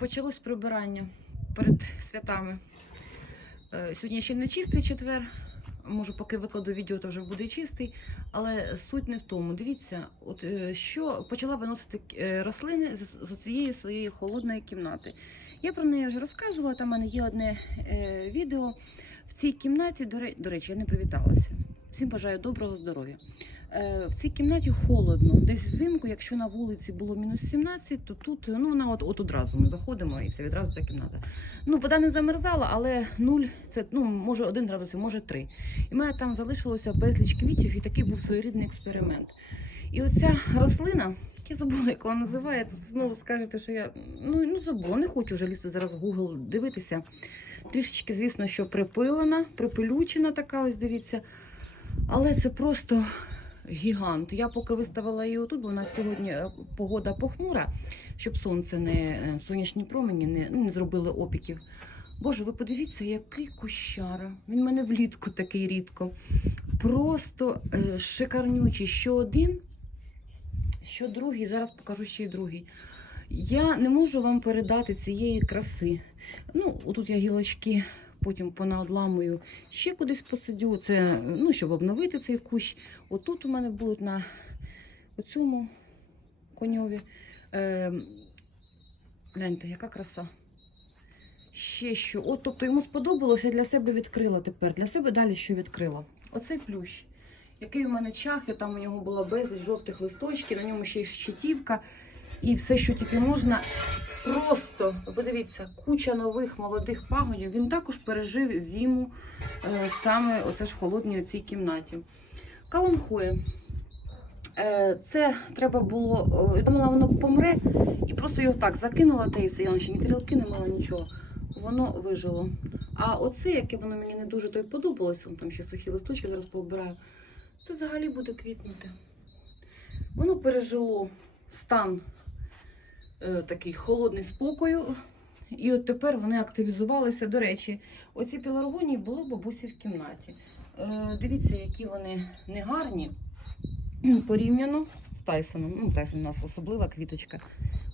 почалось прибирання перед святами. Е, Сьогодні ще не чистий четвер. Може, поки викладу відео, то вже буде чистий. Але суть не в тому. Дивіться, от е, що почала виносити е, рослини з, цієї своєї холодної кімнати. Я про неї вже розказувала. Там в мене є одне відео. В цій кімнаті, до речі, я не привіталася. Всім бажаю доброго здоров'я. Е, в цій кімнаті холодно. Десь взимку, якщо на вулиці було мінус 17, то тут ну, вона от, от одразу ми заходимо і все відразу ця кімната. Ну, вода не замерзала, але нуль це ну, може 1 градус, може 3. І в мене там залишилося безліч квітів, і такий був своєрідний експеримент. І оця рослина, я забула, як вона називається, знову скажете, що я ну, ну забула, не хочу вже лізти зараз в Google дивитися. Трішечки, звісно, що припилена, припилючена така, ось дивіться. Але це просто гігант. Я поки виставила її отут, бо у нас сьогодні е, погода похмура, щоб сонце не е, сонячні промені не, ну, не зробили опіків. Боже, ви подивіться, який кущара. Він в мене влітку такий рідко. Просто е, шикарнючий. Що один, що другий. Зараз покажу ще й другий. Я не можу вам передати цієї краси. Ну, отут я гілочки потім понаодламую, ще кудись посадю. Це ну, щоб обновити цей кущ. Отут у мене будуть на цьому коньові. Е, гляньте, яка краса. Ще що. От, тобто йому сподобалося, я для себе відкрила тепер. Для себе далі що відкрила. Оцей плющ, який у мене чахи, там у нього була безліч жовтих листочків, на ньому ще й щитівка. І все, що тільки можна. Просто подивіться, куча нових молодих пагонів. Він також пережив зиму е, саме оце ж в холодній цій кімнаті. Каланхоє. Е, це треба було. Я думала, воно помре, і просто його так закинула та і все. Я ще ні тарілки не мала нічого. Воно вижило. А оце, яке воно мені не дуже то й подобалося, вон там ще сухі листочки зараз пообираю, це взагалі буде квітнути. Воно пережило стан е, такий холодний спокою. І от тепер вони активізувалися. До речі, оці пеларгонії були бабусі в кімнаті. Е, дивіться, які вони негарні порівняно з Тайсоном. Ну, Тайсон у нас особлива квіточка.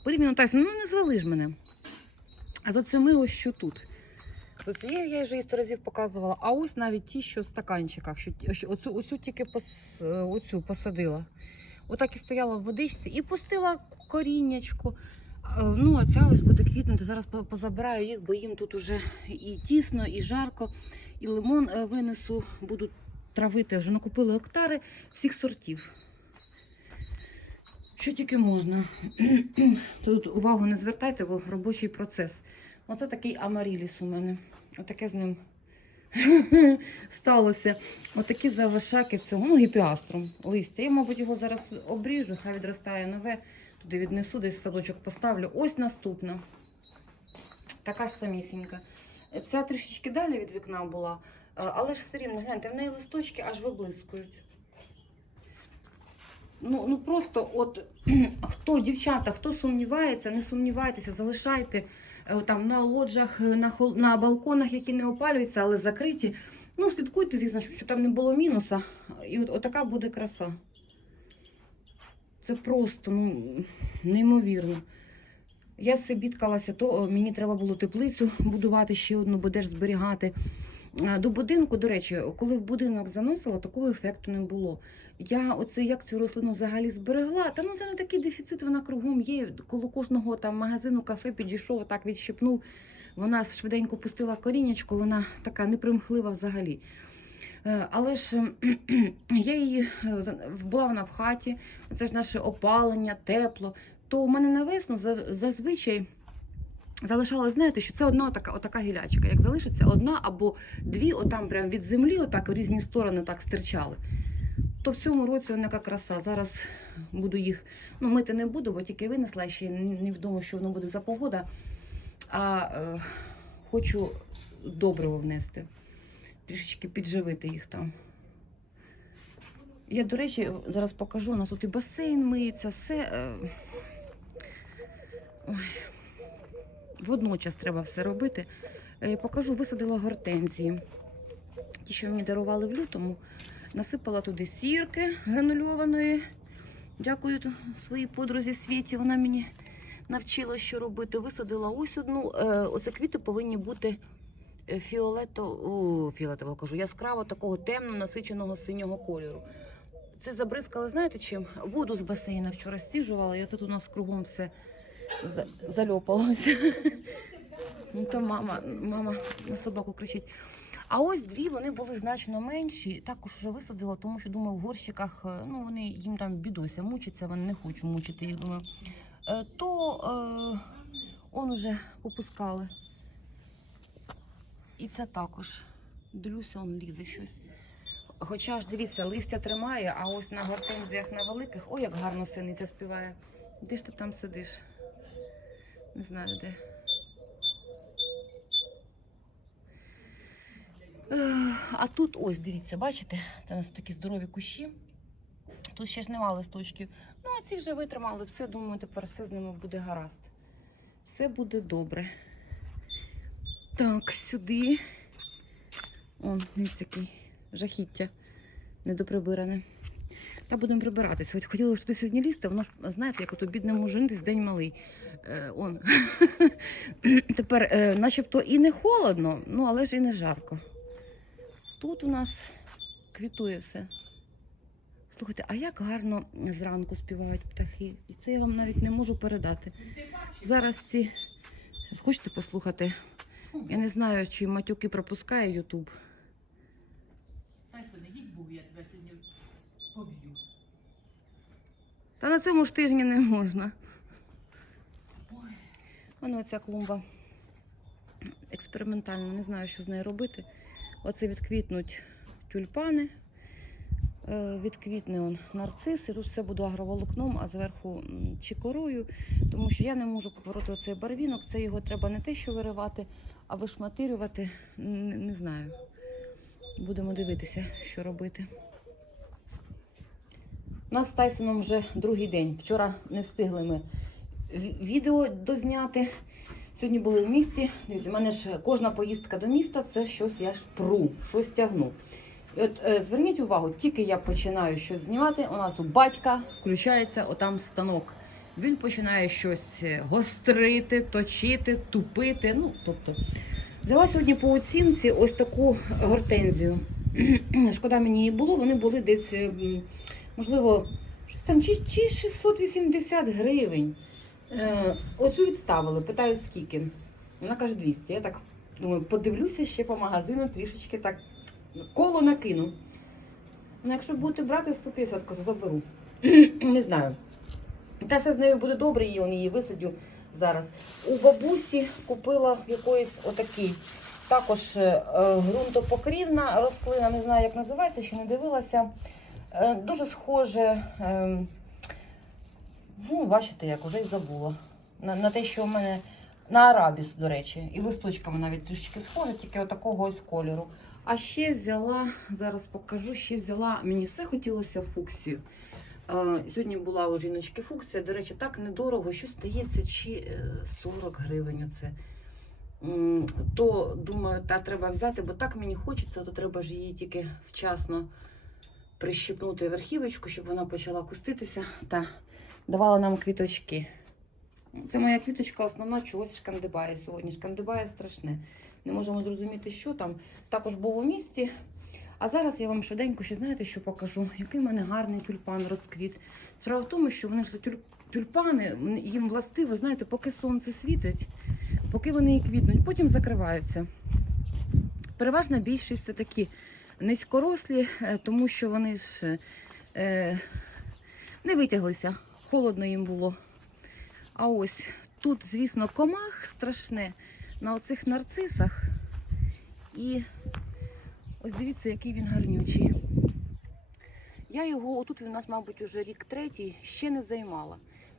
Порівняно з Тайсоном, ну не звали ж мене. А з оцими ось що тут. До цієї я вже і сто разів показувала. А ось навіть ті, що в стаканчиках. Що, що оцю, оцю тільки пос, е, оцю посадила. Отак і стояла в водичці і пустила коріннячку. Е, Ну, а ця ось буде квітнути. Зараз позабираю їх, бо їм тут уже і тісно, і жарко, і лимон е, винесу, буду травити. Вже накупили гектари всіх сортів. Що тільки можна. Тут увагу не звертайте, бо робочий процес. Оце такий амаріліс у мене. Отаке з ним сталося. Отакі завишаки цього, ну, гіпіастром листя. Я, мабуть, його зараз обріжу, хай відростає нове. Туди віднесу, десь в садочок поставлю. Ось наступна. Така ж самісінька. Ця трішечки далі від вікна була, е, але ж все рівно, гляньте, в неї листочки аж виблискують. Ну, ну просто от хто, дівчата, хто сумнівається, не сумнівайтеся, залишайте е, там на лоджах, е, на, хол- на балконах, які не опалюються, але закриті. Ну, слідкуйте, звісно, щоб там не було мінуса. І от, отака буде краса. Це просто ну, неймовірно. Я все бідкалася, то мені треба було теплицю будувати ще одну, бо де ж зберігати. До будинку, до речі, коли в будинок заносила, такого ефекту не було. Я оце як цю рослину взагалі зберегла. Та ну це не такий дефіцит, вона кругом є. Коло кожного там магазину, кафе підійшов, так відщипнув. Вона швиденько пустила коріннячко, вона така непримхлива взагалі. Е, Але ж я її е, була вона в хаті, це ж наше опалення, тепло. То у мене на весну зазвичай залишалось, знаєте, що це одна така, отака гілячка. Як залишиться одна або дві, отам прям від землі, отак в різні сторони так стирчали. То в цьому році вона яка краса. Зараз буду їх ну, мити не буду, бо тільки винесла ще невідомо, що воно буде за погода. А е, хочу добриво внести, трішечки підживити їх там. Я, до речі, зараз покажу, у нас тут і басейн миється, все. е, Ой. Водночас треба все робити. Е, Покажу, висадила гортензії. Ті, що мені дарували в лютому, насипала туди сірки гранульованої. Дякую своїй подрузі Світі. Вона мені навчила, що робити. Висадила ось одну. Е, Оце квіти повинні бути е, фіолето, о, фіолетового кажу, яскраво такого темно насиченого синього кольору. Це забризкали, знаєте чим? Воду з басейна вчора стіжувала, оце тут у нас кругом все за- зальопалося. Ну, то мама, мама на собаку кричить. А ось дві вони були значно менші. Також вже висадила, тому що думаю, в горщиках е, ну вони їм там бідося мучаться, вони не хочуть мучити. Думаю. Е, То е, он уже попускали. І це також. Дивлюся, он лізе щось. Хоча ж дивіться, листя тримає, а ось на гортензіях на великих, ой, як гарно синиця співає. Де ж ти там сидиш? Не знаю де. А тут ось, дивіться, бачите, це у нас такі здорові кущі. Тут ще ж нема листочків. Ну, а ці вже витримали, все, думаю, тепер все з ними буде гаразд. Все буде добре. Так, сюди. О, ось такий жахіття недоприбиране. Та будемо прибиратися. Хоч хотіла що сьогодні лізти, воно ж, знаєте, як ото бідному жінці день малий. Е, он. Тепер, е, начебто і не холодно, ну але ж і не жарко. Тут у нас квітує все. Слухайте, а як гарно зранку співають птахи. І це я вам навіть не можу передати. Зараз ці. Хочете послухати? Я не знаю, чи матюки пропускає Ютуб. Тайсон, ідіть Богу, я тебе сьогодні поб'ю. Та на цьому ж тижні не можна. Ой. Воно ця клумба експериментальна, не знаю, що з нею робити. Оце відквітнуть тюльпани, е, відквітне он нарцис, і тут все буде агроволокном, а зверху м, чекорою, тому що я не можу побороти оцей барвінок. Це його треба не те, що виривати, а вишматирювати. Н- Не знаю. Будемо дивитися, що робити. У нас з Тайсоном вже другий день. Вчора не встигли ми відео дозняти. Сьогодні були в місті. Дивіться, в мене ж кожна поїздка до міста це щось я ж пру, щось тягну. І от е, зверніть увагу, тільки я починаю щось знімати, у нас у батька включається отам станок. Він починає щось е, гострити, точити, тупити. Ну, тобто, взяла сьогодні по оцінці ось таку гортензію. Шкода мені її було, вони були десь, е, м, можливо, щось там чи, чи 680 гривень. Е, оцю відставили, питаю скільки. Вона каже 200. Я так думаю, подивлюся ще по магазину, трішечки так коло накину. Ну, якщо будете брати 150, кажу, заберу. Не знаю. Та все з нею буде добре, і он її висадю зараз. У бабусі купила якоїсь отакий. Також е, е, ґрунтопокрівна рослина, не знаю, як називається, ще не дивилася. Е, дуже схоже. Е, Ну, бачите, як уже й забула. На, на те, що у мене на арабіс, до речі, і листочками навіть трішки схоже, тільки отакого ось кольору. А ще взяла, зараз покажу, ще взяла, мені все хотілося фуксію. Е, сьогодні була у жіночки фуксія, до речі, так недорого, що стається, чи е, 40 гривень оце. То думаю, та треба взяти, бо так мені хочеться, то треба ж її тільки вчасно прищипнути верхівочку, щоб вона почала куститися. Та давала нам квіточки. Це моя квіточка основна чогось шкандибає сьогодні. Шкандибає страшне. Не можемо зрозуміти, що там. Також був у місті. А зараз я вам швиденько ще знаєте, що покажу, який в мене гарний тюльпан розквіт. Справа в тому, що вони ж тюльпани, їм властиво, знаєте, поки сонце світить, поки вони і квітнуть, потім закриваються. Переважна більшість це такі низькорослі, е, тому що вони ж е, не витяглися, холодно їм було. А ось тут, звісно, комах страшне на оцих нарцисах. І ось дивіться, який він гарнючий. Я його, отут він у нас, мабуть, уже рік третій, ще не займала.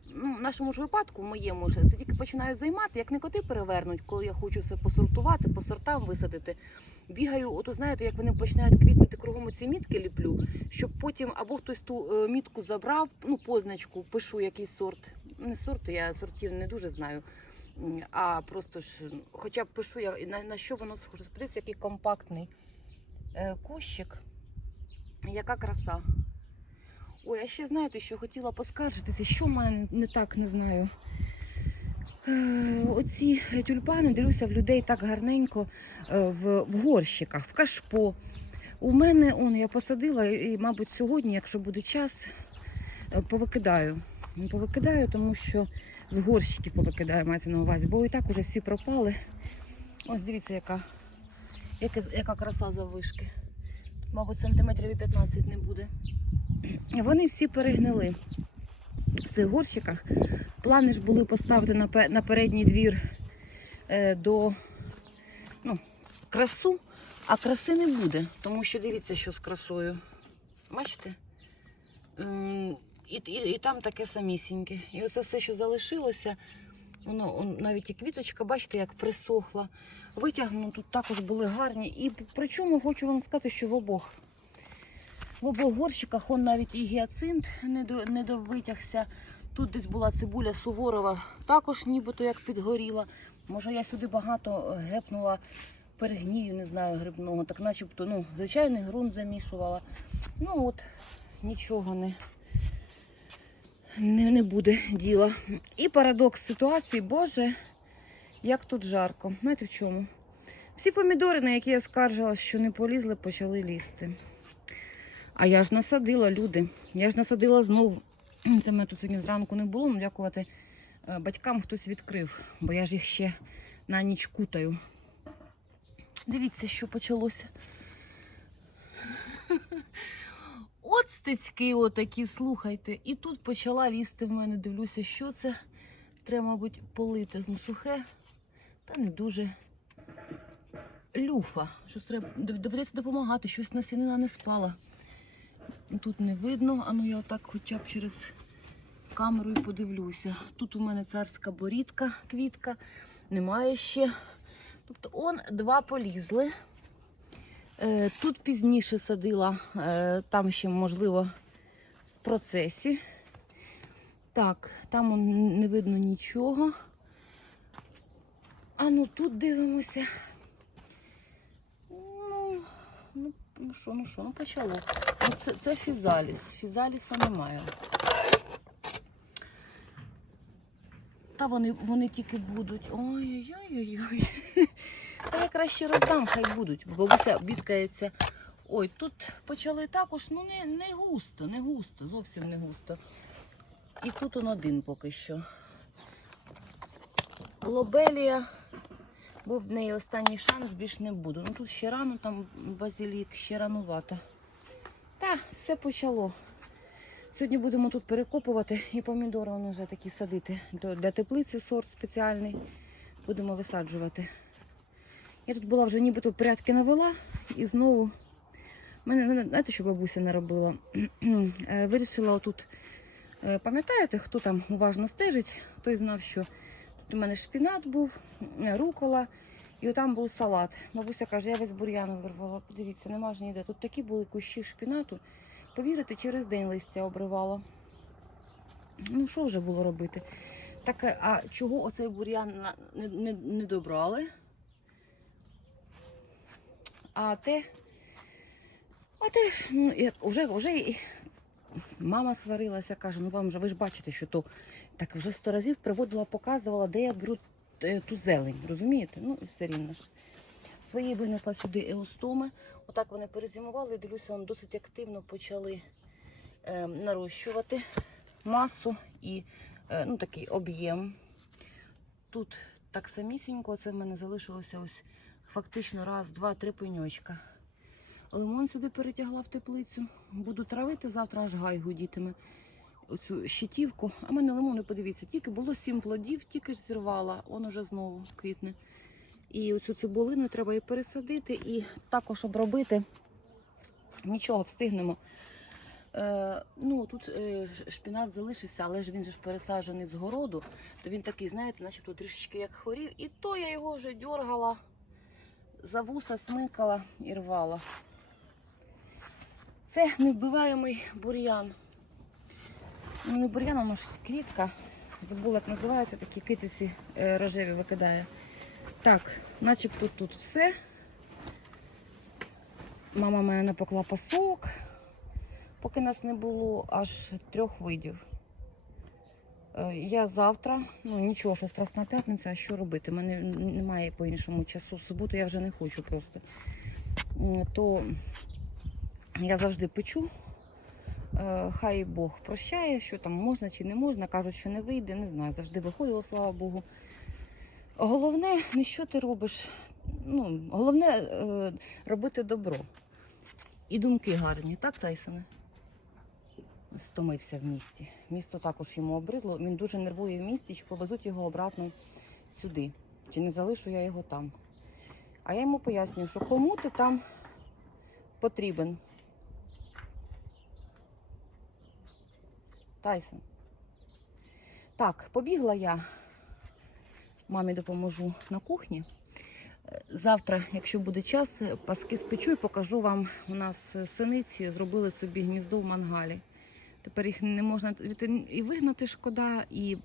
Ну, в нашому ж випадку, в моєму ж, це тільки починаю займати, як не коти перевернуть, коли я хочу все посортувати, по сортам висадити. Бігаю, ото знаєте, як вони починають квітнути кругом ці мітки ліплю, щоб потім або хтось ту е, мітку забрав, ну, позначку, пишу якийсь сорт. Не сорт, я сортів не дуже знаю. А просто ж, хоча б пишу, я, на, на що воно схоже. Подивіться, який компактний е, кущик. Яка краса. Ой, а ще знаєте, що хотіла поскаржитися, що в мене не так, не знаю. Е, Оці тюльпани дивлюся в людей так гарненько е, в, в горщиках, в кашпо. У мене он я посадила, і, і, мабуть, сьогодні, якщо буде час, е, повикидаю. Повикидаю, тому що з горщиків повикидаю, мається на увазі, бо і так уже всі пропали. Ось дивіться, яка, яка, яка краса заввишки. Мабуть, сантиметрів і 15 не буде. Вони всі перегнили в цих горщиках. Плани ж були поставити на, передній двір е, до ну, красу, а краси не буде, тому що дивіться, що з красою. Бачите? І, і, і там таке самісіньке. І оце все, що залишилося, воно он, навіть і квіточка, бачите, як присохла. Витягну, тут також були гарні. І причому хочу вам сказати, що в обох. В обох горщиках он навіть і гіацинт не, до, не довитягся. Тут десь була цибуля суворова, також нібито як підгоріла. Може, я сюди багато е, гепнула перегнію, не знаю, грибного, так начебто, ну, звичайний ґрунт замішувала. Ну от, нічого не, не, не буде діла. І парадокс ситуації, Боже, як тут жарко. Знаєте в чому? Всі помідори, на які я скаржила, що не полізли, почали лізти. А я ж насадила, люди. Я ж насадила знову. Це мене тут сьогодні зранку не було, ну дякувати е, батькам хтось відкрив, бо я ж їх ще на ніч кутаю. Дивіться, що почалося. От стецьки отакі, слухайте. І тут почала лізти в мене. Дивлюся, що це. Треба, мабуть, полити. Ну, сухе, та не дуже. Люфа. Щось треба доведеться допомагати, щось насінина не спала. Тут не видно, а ну я отак хоча б через камеру і подивлюся. Тут у мене царська борідка, квітка, немає ще. Тобто он два полізли. Е, Тут пізніше садила, е, там ще, можливо, в процесі. Так, там не видно нічого. А ну тут дивимося. Ну, ну, ну що, ну що, ну почало. Це, це фізаліс. Фізаліса немає. Та вони, вони тільки будуть. Ой-ой-ой-ой. Та я краще роздам, хай будуть. бо Бабуся бідкається. Ой, тут почали також, ну не, не густо, не густо, зовсім не густо. І тут он один поки що. Лобелія, був в неї останній шанс, більш не буду. Ну тут ще рано, там базилік, ще ранувато. Та, все почало. Сьогодні будемо тут перекопувати і помідори вони вже такі садити. Для теплиці сорт спеціальний. Будемо висаджувати. Я тут була вже нібито порядки навела і знову. Мене, знаєте, що бабуся наробила? Е, Вирішила отут, е, пам'ятаєте, хто там уважно стежить, той знав, що тут у мене шпінат був, рукола, і отам був салат. Бабуся каже, я весь бур'ян вирвала. Подивіться, нема ж ніде. Тут такі були кущі шпінату. Повірите, через день листя обривала. Ну, що вже було робити? Так, е, а чого оцей бур'ян не, не, не добрали? А те, а те ж, ну, я- вже, вже і мама сварилася, каже, ну вам же, ви ж бачите, що то так вже сто разів приводила, показувала, де я беру ту зелень, розумієте? Ну і все рівно ж. Свої винесла сюди еустоми. Отак вони перезимували, дивлюся, вони досить активно почали е, нарощувати масу і е, ну, такий об'єм. Тут так самісінько, це в мене залишилося ось фактично раз, два, три пеньочка. Лимон сюди перетягла в теплицю. Буду травити, завтра аж гай гудітиме. Оцю щитівку. А в мене лимони, подивіться, тільки було сім плодів, тільки ж зірвала, он уже знову квітне. І оцю цибулину треба і пересадити, і також обробити. Нічого, встигнемо. Е, ну, тут е, шпінат залишився, але ж він же ж пересаджений з городу, то він такий, знаєте, начебто трішечки як хворів. І то я його вже дьоргала, за вуса смикала і рвала. Це невбиваємий бур'ян. Ну, не бур'ян, воно ж квітка. Забула, як називається, такі китиці е, рожеві викидає. Так, начебто тут все. Мама мене напекла пасок, поки нас не було аж трьох видів. Е, Я завтра, ну нічого, що Страсна п'ятниця, а що робити? У мене немає по-іншому часу. В суботу я вже не хочу просто. То я завжди печу. Е, Хай Бог прощає, що там можна чи не можна. Кажуть, що не вийде, не знаю. Завжди виходило, слава Богу. Головне, не що ти робиш. Ну, головне е, робити добро. І думки гарні, так, Тайсоне? Стомився в місті. Місто також йому обридло. Він дуже нервує в місті, чи повезуть його обратно сюди. Чи не залишу я його там. А я йому пояснюю, що кому ти там потрібен. Тайсон. Так, побігла я. Мамі допоможу на кухні. Е, Завтра, якщо буде час, паски спечу і покажу вам. У нас синиці зробили собі гніздо в мангалі. Тепер їх не можна і вигнати шкода, і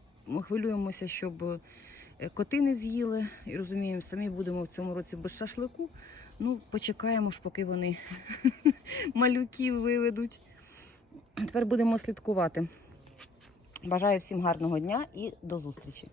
хвилюємося, щоб е, коти не з'їли. І розуміємо, самі будемо в цьому році без шашлику. Ну, почекаємо ж, поки вони малюків виведуть. Тепер будемо слідкувати. Бажаю всім гарного дня і до зустрічі.